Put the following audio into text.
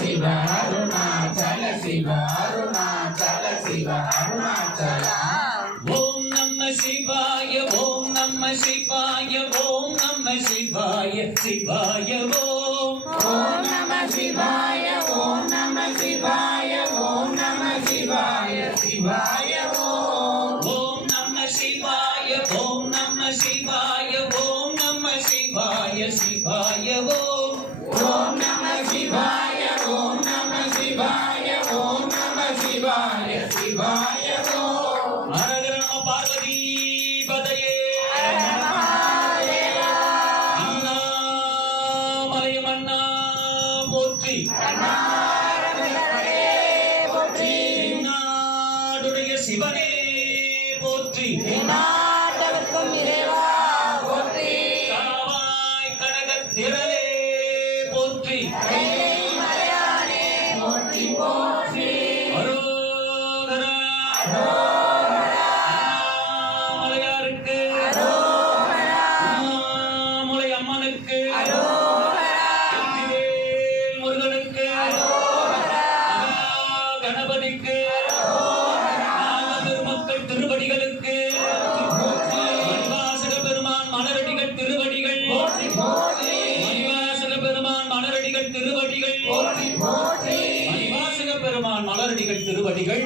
சிவ அருணாச்சல சிவ அருணாச்சல சிவ அருணாச்சல. ஓம் நம சிவாய ஓம் நம சிவாய ஓம் நம சிவாய சிவாய ஓம். ஓம் நம சிவாய ஓம் நம சிவாய ஓம் நம சிவாய சிவாய ஓம். ஓம் நம சிவாய ஓம் நம சிவாய ஓம் நம சிவாய சிவாய ஓம். ஓம் நம சிவாய ஓம் நம சிவாய ஓம் நம சிவாய சிவாய ஓம். ஹர நம பார்வதி பதையே. அண்ணாமலை மன்னா போற்றி. நாடுடைய சிவனே போற்றி. நாட்டவர்க்கும் இறைவா போற்றி. காவாய் கனகத்திரளே போற்றி. மலையானே போற்றி போற்றி. அரோகரா அண்ணாமலையாருக்கு. அண்ணாமலை அம்மனுக்கு. முருகனுக்கு. கணபதிக்கு. நாகபெருமக்கள் திருவடிகளுக்கு. மணிவாசக பெருமான் மலரடிகள் திருவடிகள். மணிவாசக பெருமான் மலரடிகள் திருவடிகள். மணிவாசக பெருமான் மலரடிகள் திருவடிகள்.